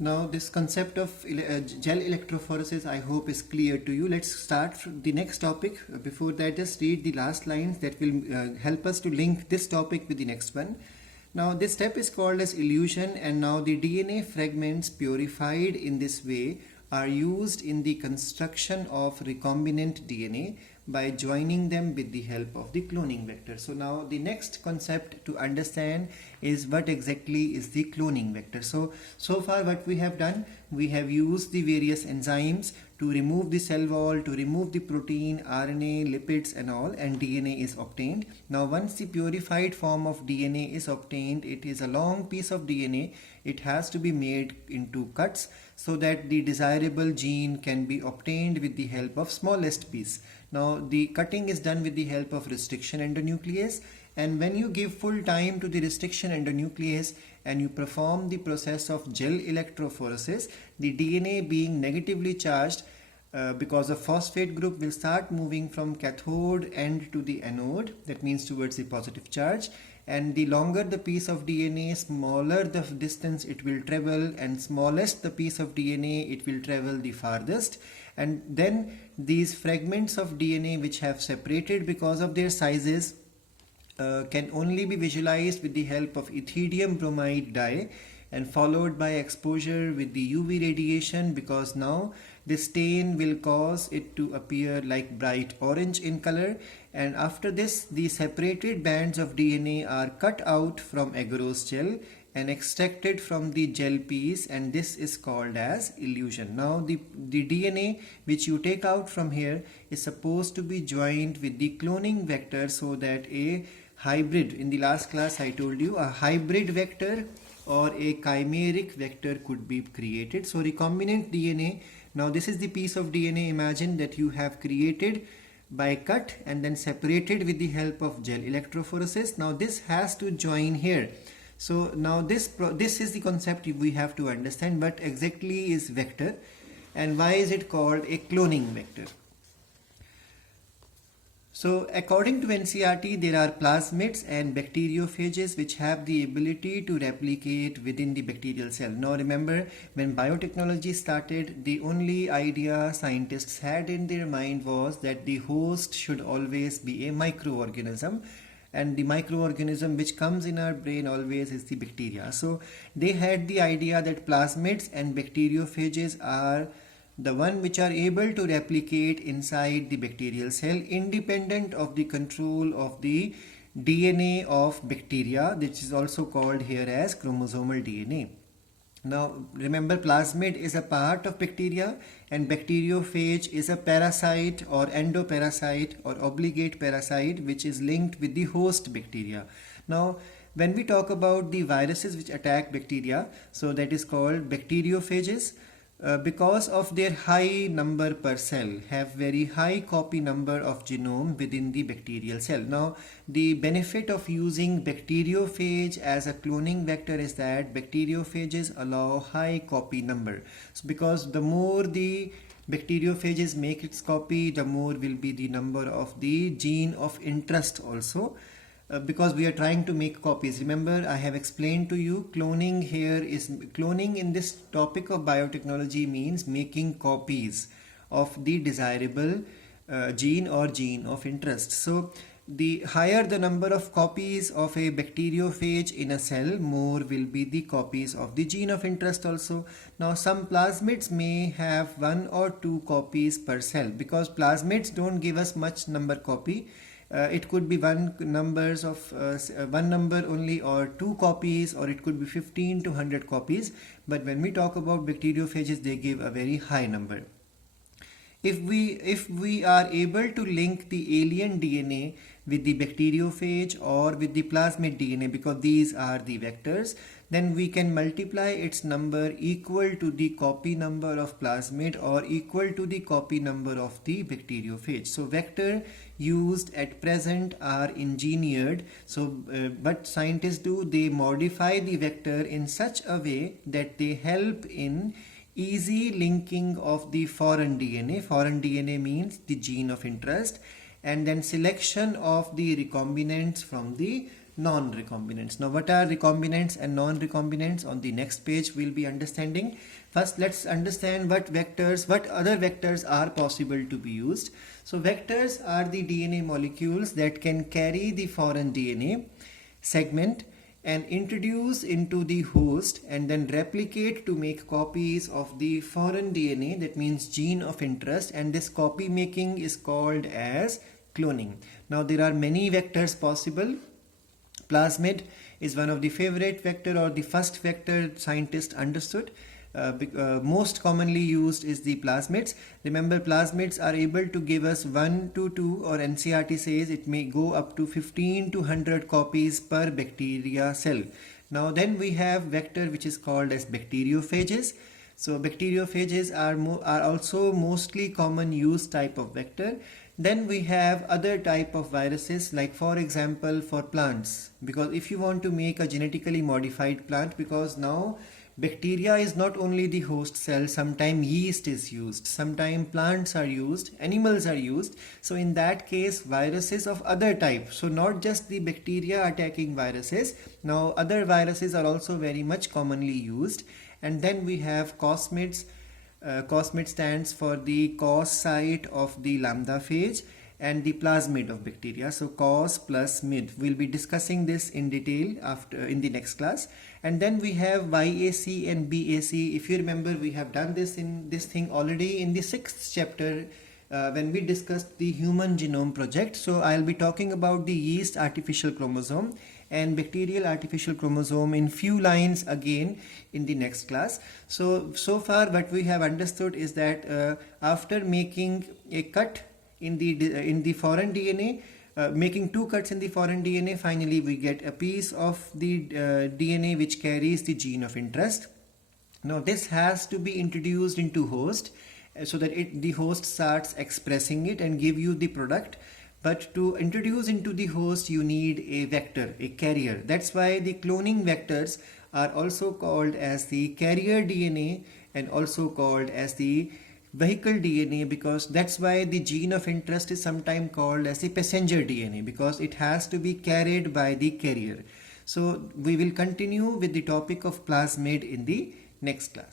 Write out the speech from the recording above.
Now this concept of gel electrophoresis I hope is clear to you. Let's start the next topic. Before that, just read the last lines that will help us to link this topic with the next one. Now this step is called as elution, and now the DNA fragments purified in this way are used in the construction of recombinant DNA by joining them with the help of the cloning vector. So now the next concept to understand is what exactly is the cloning vector. So far what we have done, we have used the various enzymes to remove the cell wall, to remove the protein, RNA, lipids and all, and DNA is obtained. Now once the purified form of DNA is obtained, it is a long piece of DNA. It has to be made into cuts so that the desirable gene can be obtained with the help of smallest piece. Now the cutting is done with the help of restriction endonuclease, and when you give full time to the restriction endonuclease and you perform the process of gel electrophoresis, the DNA being negatively charged because the phosphate group will start moving from cathode end to the anode, that means towards the positive charge, and the longer the piece of DNA, smaller the distance it will travel, and smallest the piece of DNA, it will travel the farthest. And then these fragments of DNA which have separated because of their sizes can only be visualized with the help of ethidium bromide dye, and followed by exposure with the UV radiation, because now the stain will cause it to appear like bright orange in color. And after this, the separated bands of DNA are cut out from agarose gel and extracted from the gel piece, and this is called as elution. Now the DNA which you take out from here is supposed to be joined with the cloning vector, so that a hybrid, in the last class I told you, a hybrid vector or a chimeric vector could be created. So recombinant DNA, now this is the piece of DNA, imagine, that you have created by cut and then separated with the help of gel electrophoresis. Now this has to join here. So now this is the concept we have to understand. What exactly is vector and why is it called a cloning vector? So according to NCERT, there are plasmids and bacteriophages which have the ability to replicate within the bacterial cell. Now remember, when biotechnology started, the only idea scientists had in their mind was that the host should always be a microorganism, and the microorganism which comes in our brain always is the bacteria. So they had the idea that plasmids and bacteriophages are the one which are able to replicate inside the bacterial cell independent of the control of the DNA of bacteria, which is also called here as chromosomal DNA. Now remember, plasmid is a part of bacteria and bacteriophage is a parasite or endoparasite or obligate parasite which is linked with the host bacteria. Now when we talk about the viruses which attack bacteria, so that is called bacteriophages. Because of their high number per cell, have very high copy number of genome within the bacterial cell. Now the benefit of using bacteriophage as a cloning vector is that bacteriophages allow high copy number. So because the more the bacteriophages make its copy, the more will be the number of the gene of interest also. Because we are trying to make copies. Remember, I have explained to you, cloning here is, cloning in this topic of biotechnology means making copies of the desirable gene or gene of interest. So the higher the number of copies of a bacteriophage in a cell, more will be the copies of the gene of interest also. Now some plasmids may have 1 or 2 copies per cell, because plasmids don't give us much number copy. It could be one number only, or 2 copies, or it could be 15 to 100 copies. But when we talk about bacteriophages, they give a very high number. If we are able to link the alien DNA with the bacteriophage or with the plasmid DNA, because these are the vectors, then we can multiply its number equal to the copy number of plasmid or equal to the copy number of the bacteriophage. So vector used at present are engineered. So what scientists do, they modify the vector in such a way that they help in easy linking of the foreign DNA. Foreign DNA means the gene of interest, and then selection of the recombinants from the non-recombinants. Now what are recombinants and non-recombinants? On the next page we'll be understanding. First let's understand what other vectors are possible to be used. So vectors are the DNA molecules that can carry the foreign DNA segment and introduce into the host and then replicate to make copies of the foreign DNA, that means gene of interest, and this copy making is called as cloning. Now there are many vectors possible. Plasmid is one of the favorite vector or the first vector scientists understood. Most commonly used is the plasmids. Remember, plasmids are able to give us 1 to 2, or NCERT says it may go up to 15 to 100 copies per bacteria cell. Now then we have vector which is called as bacteriophages. So bacteriophages are also mostly common use type of vector. Then we have other type of viruses, like for example for plants, because if you want to make a genetically modified plant, because now bacteria is not only the host cell, sometimes yeast is used, sometimes plants are used, animals are used. So in that case viruses of other type, so not just the bacteria attacking viruses, now other viruses are also very much commonly used. And then we have cosmids. Cosmid stands for the cos site of the lambda phage and the plasmid of bacteria. So cos plus mid. We'll be discussing this in detail after in the next class. And then we have YAC and BAC. If you remember, we have done this thing already in the 6th chapter when we discussed the Human Genome Project. So I'll be talking about the yeast artificial chromosome and bacterial artificial chromosome in few lines again in the next class. So far what we have understood is that after making a cut in the foreign DNA, making 2 cuts in the foreign DNA, finally we get a piece of the DNA which carries the gene of interest. Now this has to be introduced into host so that the host starts expressing it and give you the product. But to introduce into the host you need a vector, a carrier. That's why the cloning vectors are also called as the carrier DNA and also called as the vehicle DNA, because that's why the gene of interest is sometimes called as the passenger DNA, because it has to be carried by the carrier. So we will continue with the topic of plasmid in the next class.